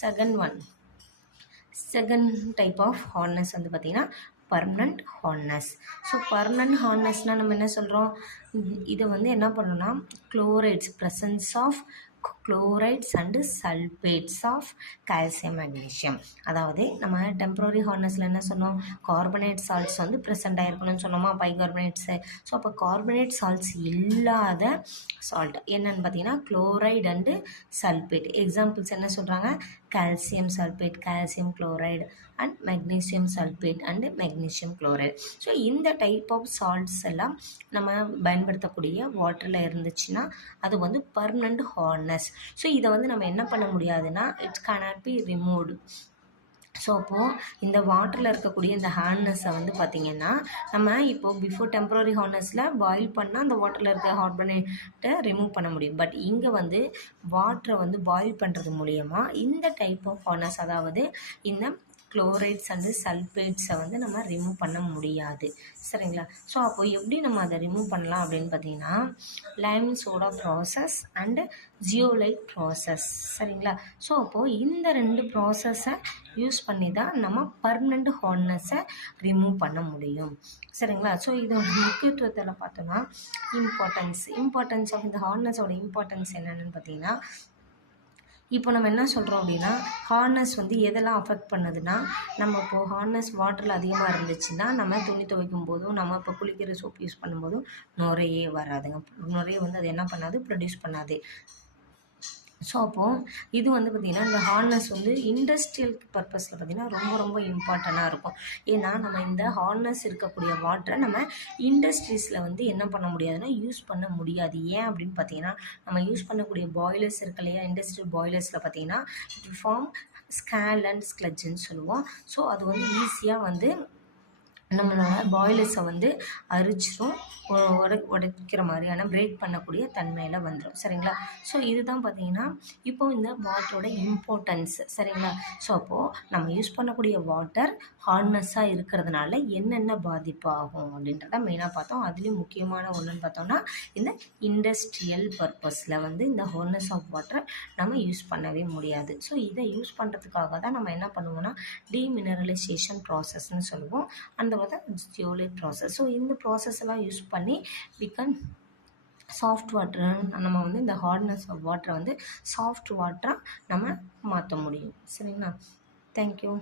Second one second type of hardness வந்து பார்த்திங்கன்னா permanent hardness. So permanent ஹார்ட்னஸ்னால் நம்ம என்ன சொல்கிறோம், இதை வந்து என்ன பண்ணணும்னா chlorides presence of chlorides and sulphates of calcium magnesium. அதாவது நம்ம டெம்பரரி ஹார்ட்னஸில் என்ன சொன்னோம், கார்பனேட் சால்ட்ஸ் வந்து ப்ரெசென்ட் ஆகிருக்கணும்னு சொன்னோமா, பைகார்பனேட்ஸு. ஸோ அப்போ கார்பனேட் சால்ட்ஸ் இல்லாத சால்ட் என்னன்னு பார்த்தீங்கன்னா குளோரைடு அண்டு சல்பேட். எக்ஸாம்பிள்ஸ் என்ன சொல்கிறாங்க, calcium sulfate, calcium chloride and magnesium sulfate and magnesium chloride. So இந்த டைப் ஆஃப் சால்ட்ஸ் எல்லாம் நம்ம பயன்படுத்தக்கூடிய வாட்டரில் இருந்துச்சுன்னா அது வந்து பர்மனண்ட் ஹார்ட்னஸ். ஸோ இதை வந்து நம்ம என்ன பண்ண முடியாதுன்னா it's cannot be removed. So அப்போது இந்த வாட்டரில் இருக்கக்கூடிய இந்த ஹார்ட்னஸை வந்து பார்த்திங்கன்னா நம்ம இப்போது பிஃபோர் டெம்பரரி ஹார்ட்னஸில் பாயில் பண்ணால் அந்த வாட்டரில் இருக்க கார்பனேட்டை ரிமூவ் பண்ண முடியும். பட் இங்கே வந்து வாட்டரை வந்து பாயில் பண்ணுறது மூலயமா இந்த டைப் ஆஃப் ஹார்ட்னஸ், அதாவது இந்த குளோரைட்ஸ் அண்டு சல்ஃபேட்ஸை வந்து நம்ம ரிமூவ் பண்ண முடியாது. சரிங்களா? ஸோ அப்போது எப்படி நம்ம அதை ரிமூவ் பண்ணலாம் அப்படின்னு பார்த்தீங்கன்னா Lime soda process and zeolite process. சரிங்களா? ஸோ அப்போது இந்த ரெண்டு ப்ராசஸை யூஸ் பண்ணி தான் நம்ம பர்மனண்ட் ஹார்ட்னஸை ரிமூவ் பண்ண முடியும். சரிங்களா? ஸோ இதோட முக்கியத்துவத்தில் பார்த்தோன்னா இம்பார்ட்டன்ஸ் ஆஃப் இந்த ஹார்ட்னஸோட இம்பார்ட்டன்ஸ் என்னென்னு பார்த்தீங்கன்னா, இப்போ நம்ம என்ன சொல்கிறோம் அப்படின்னா ஹார்ட்னஸ் வந்து எதெல்லாம் அஃபெக்ட் பண்ணுதுன்னா, நம்ம இப்போது ஹார்ட்னஸ் வாட்டரில் அதிகமாக இருந்துச்சுன்னா நம்ம துணி துவைக்கும் போதும் நம்ம இப்போ குளிக்கிற சோப் யூஸ் பண்ணும்போதும் நுரையே வராதுங்க. நுரையை வந்து அது என்ன பண்ணாது, ப்ரொடியூஸ் பண்ணாது. ஸோ அப்போது இது வந்து பார்த்திங்கன்னா இந்த ஹார்ட்னஸ் வந்து இண்டஸ்ட்ரியல் பர்பஸில் பார்த்திங்கன்னா ரொம்ப இம்பார்ட்டண்ட்டாக இருக்கும். ஏன்னா நம்ம இந்த ஹார்ட்னஸ் இருக்கக்கூடிய வாட்டரை நம்ம இண்டஸ்ட்ரீஸில் வந்து என்ன பண்ண முடியாதுன்னா யூஸ் பண்ண முடியாது. ஏன் அப்படின்னு பார்த்தீங்கன்னா நம்ம யூஸ் பண்ணக்கூடிய பாய்லர்ஸ் இருக்கு இல்லையா, இண்டஸ்ட்ரியல் பாய்லர்ஸில் பார்த்திங்கன்னா இட் ஃபார்ம் ஸ்கேல் அண்ட் ஸ்க்லட்ஜுன்னு சொல்லுவோம். ஸோ அது வந்து ஈஸியாக வந்து நம்மளோட பாய்லர்ஸை வந்து அரிச்சிரும், உடைக்கிற மாதிரியான பிரேக் பண்ணக்கூடிய தன்மையில் வந்துடும். சரிங்களா? ஸோ இதுதான் பார்த்தீங்கன்னா இப்போ இந்த வாட்டரோட இம்பார்ட்டன்ஸ். சரிங்களா? ஸோ அப்போது நம்ம யூஸ் பண்ணக்கூடிய வாட்டர் ஹார்ட்னஸாக இருக்கிறதுனால என்னென்ன பாதிப்பு ஆகும் அப்படின்றத மெயினாக பார்த்தோம். அதுலேயும் முக்கியமான ஒன்றுன்னு பார்த்தோம்னா இந்த இண்டஸ்ட்ரியல் பர்பஸில் வந்து இந்த ஹார்ட்னஸ் ஆஃப் வாட்டரை நம்ம யூஸ் பண்ணவே முடியாது. ஸோ இதை யூஸ் பண்ணுறதுக்காக தான் நம்ம என்ன பண்ணுவோம்னா டீமினரலைசேஷன் ப்ராசஸ்ன்னு சொல்லுவோம். அந்த ஜியோலைட் ப்ராசஸ். ஸோ இந்த ப்ராசஸ் எல்லாம் யூஸ் பண்ணி பிகம் சாஃப்ட் வாட்டர் நம்ம வந்து இந்த ஹார்ட்னஸ் ஆஃப் வாட்டரை வந்து சாஃப்ட் வாட்டராக நம்ம மாற்ற முடியும். சரிங்களா? தேங்க்யூ.